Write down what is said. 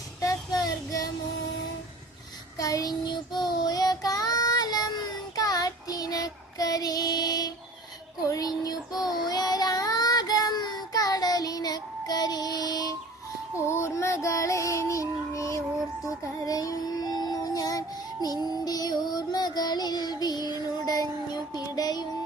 നഷ്ടസ്വർഗമോ. കഴിഞ്ഞുപോയ കാലം കാറ്റിനക്കരെ, കൊഴിഞ്ഞുപോയ രാഗം കടലിനക്കരെ. ഓർമ്മകളെ നിന്നെ ഓർത്തു കരയുന്നു ഞാൻ, നിന്റെ ഓർമ്മകളിൽ വീണുടഞ്ഞു പിടയുന്നു.